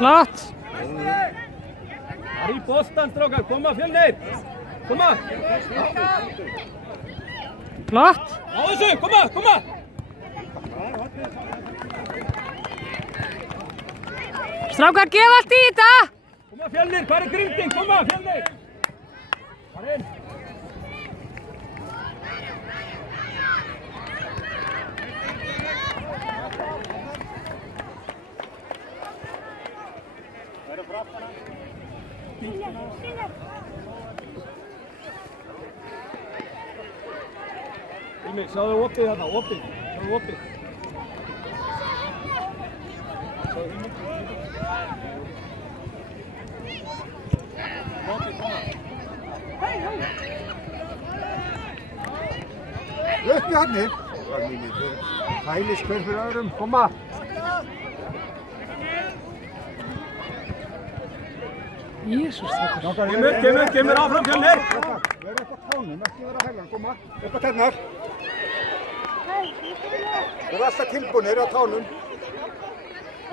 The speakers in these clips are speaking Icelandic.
Flott. Það er í boltan, strákar. Koma, Fjölnir. Koma. Flott. Á þessu, koma, koma. Strákar, gefa allt í þetta. Koma, Fjölnir. Hvað er Grinding? Koma, Fjölnir. Fara inn. Ilmi, sjáðu opið þarna, opið. Sjáðu opið. Uppi hann inn. Hælis hver fyrir öðrum, koma. Jesús, þetta. Kemur áfram, Fjölnir. Verður upp á tánum, ekki vera hægar, koma. Upp á tennar. Verður alltaf tilbúinir á tánum.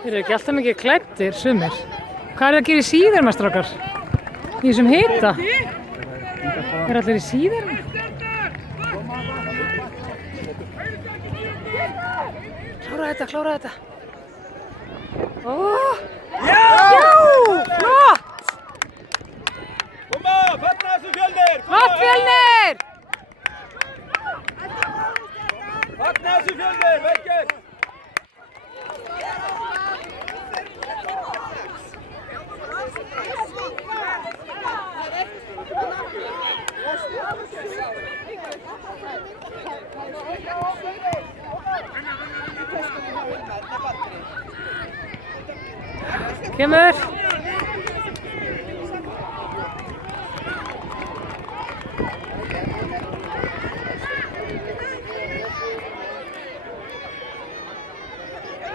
Þeir eru ekki alltaf mikið klæddir, sumir. Hvað er að gera í síðarma, strákar? Í þessum hita? Er allir í síðarma? Klára þetta. Ó! Já! Flott! Koma, fagna þessu, Fjölnir. Flott, Fjölnir! Fagna þessu, Fjölnir, vel gert. Kemur!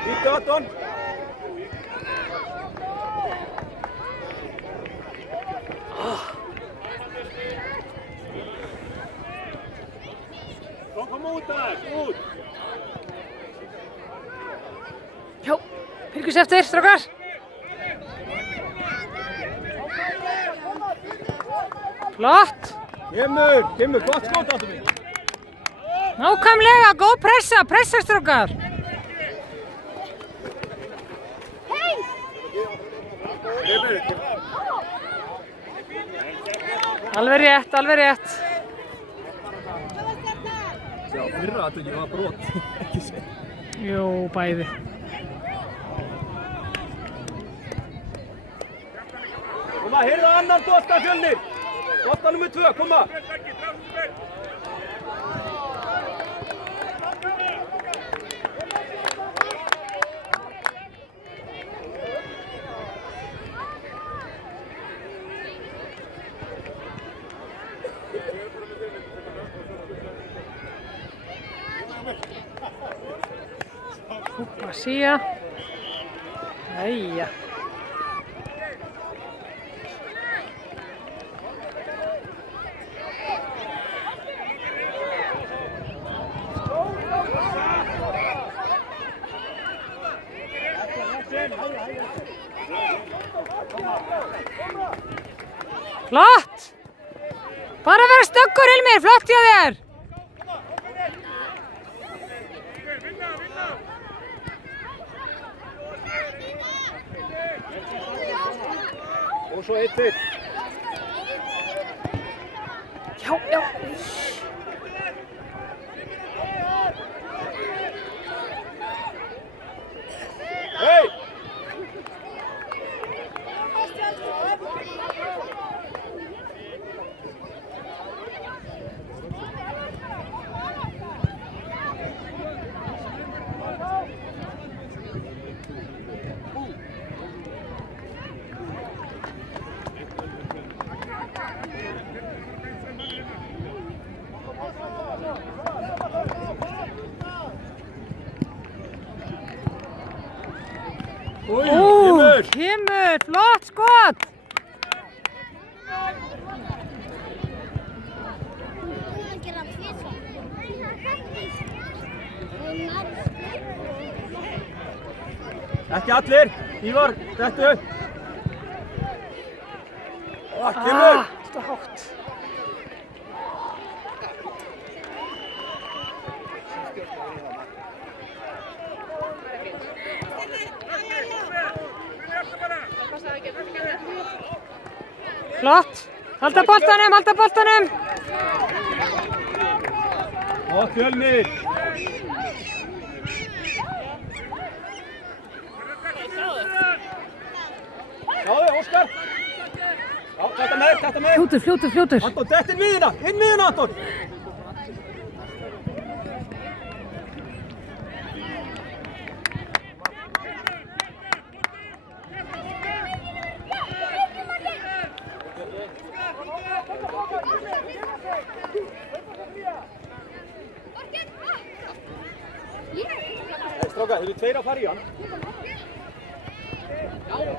Vítu, Anton. Kom út þar, út. Já, fylgjast eftir, strákar. Flott. Kemur, gott skot áttu mig. Nákvæmlega, góð pressa strákar. Alveg rétt. Já, fyrra aðtökið var brot, ekki segja. Jú, bæði. Koma, heyrðu annan bolta, Fjölnir. Bolta nummer 2, koma. Sía. Jæja. Flott! Bara vera stökkur, Hilmir, flott hjá þér! Og svo eitt til. Já. Hei! Kemur, flott skot! Ekki allir. Ívar, þetta upp. Kemur. Alltaf hátt. Flott. Halda boltanum, halda boltanum. Og Fjölnir. Sjáðu, Óskar. Já, þetta með. Fljótur. Anton, þetta inn miðina, Anton. Strákar, eru tveir að fara í hann? Anton.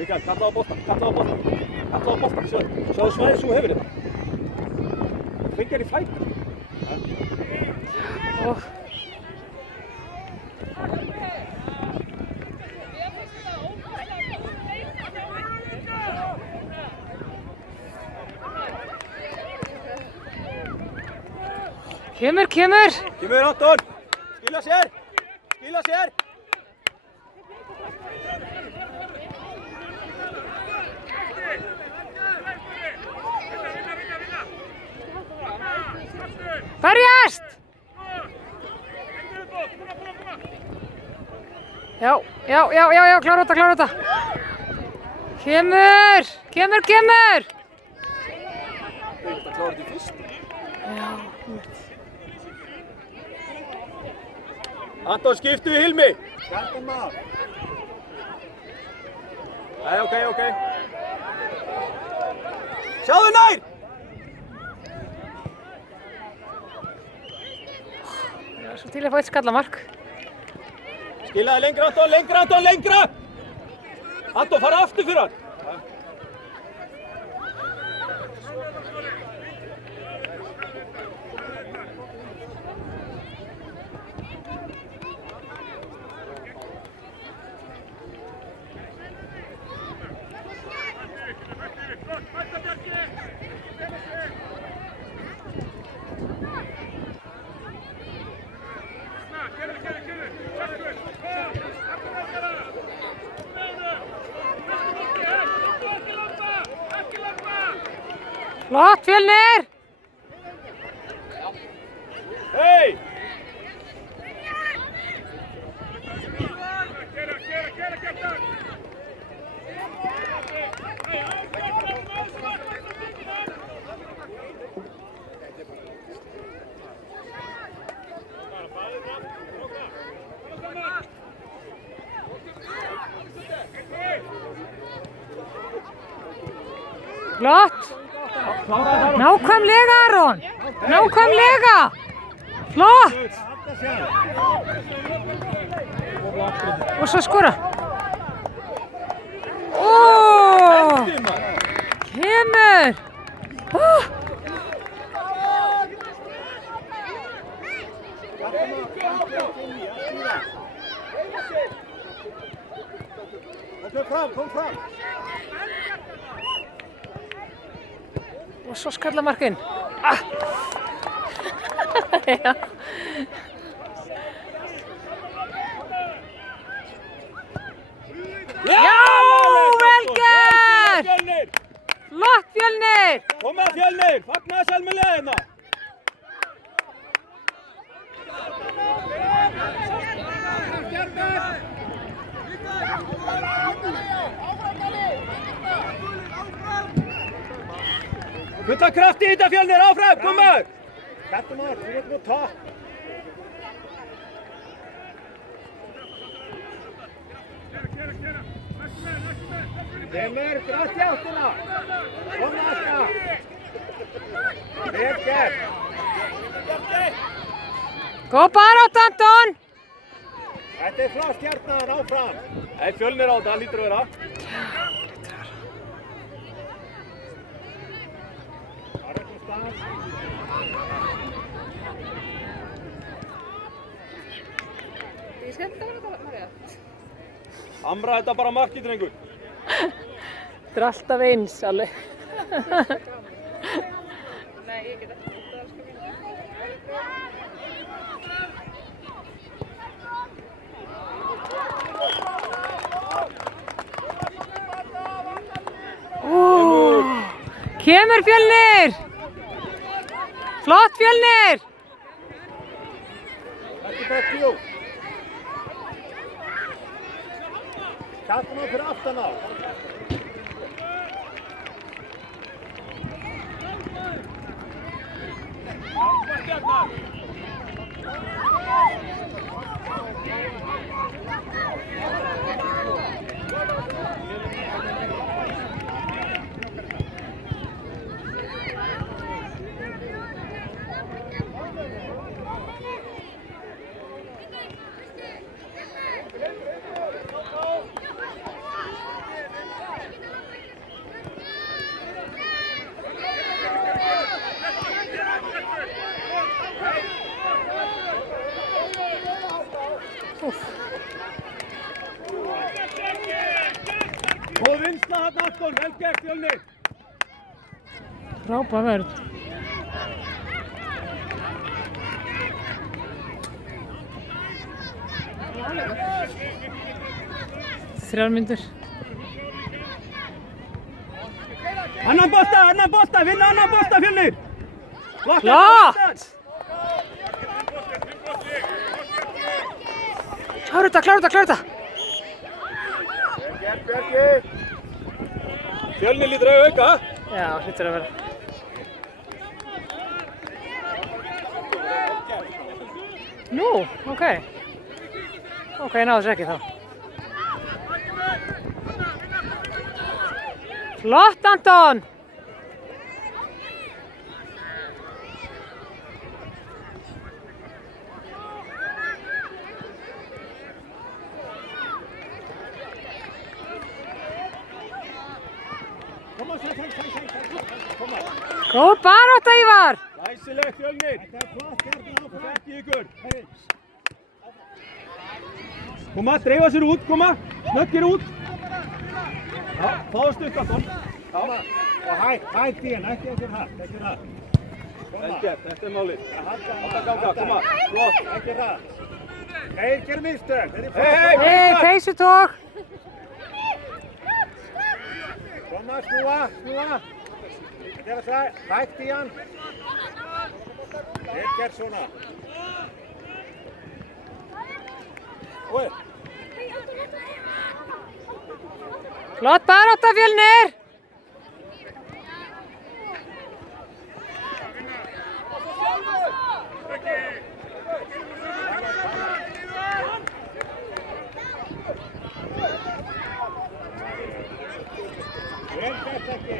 Mikael, kalla á boltan, sjáðu svæðið sem þú hefur þetta. Fengir í fætur. Kemur. Kemur, Anton. Skila sér. Berjast! Já, klára þetta. Kemur! Þetta klára þetta fyrst. Já. Anton, skiptu við Hilmi. Hjartan maður. Nei, ok. Sjáðu nær! Svo til að fá eitt skallamark. Skilaði lengra, Anton. Anton, fara aftur fyrir hann. Flott, Fjölnir! Hei! Flott! Nákvæmlega, Aron! Nákvæmlega! Flott! Og svo skora. Kemur! Kom fram. Og svo skalla markinn. Já. Já, vel gert! Flott, Fjölnir! Koma, Fjölnir! Fagnaði selmilega hérna! Putta kraft í þetta, Fjölnir! Áfram, koma! Hjartan maður, þú veit nú takk. Kemur, grætt í áttina. Koma Aska. Vel gert. Góð barátta, Anton! Þetta er frá Stjarnan áfram. Það er Fjölnir á þetta, hann lítur að vera. Það er eitthvað stað. Ég skemmt að vera María. Amra þetta bara markið, drengur. Þetta er alltaf eins, alveg. Nei, ég get ekki. Það er sko mín. Kemur Fjölnir! Flott Fjölnir! Þetta er bara tjú. Kjartan fyrir aftan á. Góð vinsla þarna, Anton, vel gert, Fjölnir. Frábær vörn. Þrjár mínútur. Annan bolta, vinna annan bolta, Fjölnir. Flott! Klára þetta! Vel gert, Björki. Fjölnir lítur að auka. Já, hlýtur að vera. Nú, ok. Ok, ég náðu þessu ekki þá. Flott, Anton! Góð barátta, Ívar! Læsilegt, Fjölnir. Þetta er flott, Stjarnan áfram. Ekki ykkur. Koma, dreifa sér út, koma. Snöggir út. Já, fáðu stutt, Anton. Koma. Og hætt í hann, ekki hratt. Vel gert, þetta er málið. Halda ganga, koma. Flott. Ekki hratt. Þeir gerir mistök. Hey, peysutók! Koma, snúa. Þetta er það, hætt í hann. Vel gert svona. Oi. Flott barátta, Fjölnir! Vel gert ekki.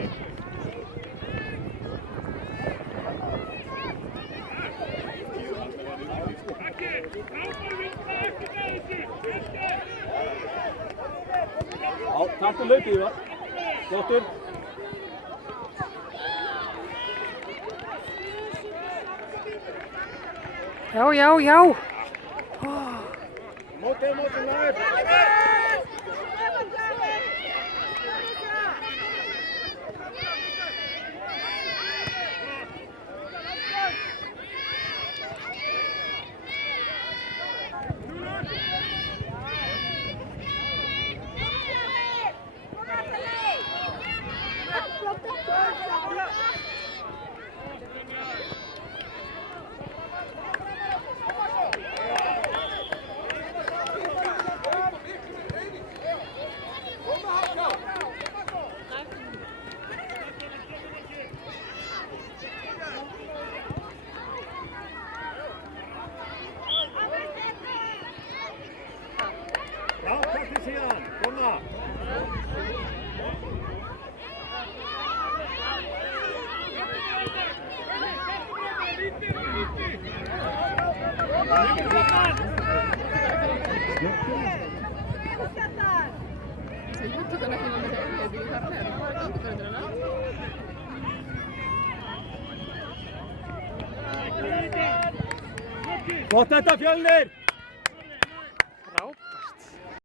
Já, taktu hlaupið, Ívar. Flottur. Já. Mótið nær. Frákvæmti síðan, koma. Ég tók hann ekki með mér þegar ég þar með. Það var göngubrautina. Gott þetta Fjölnir!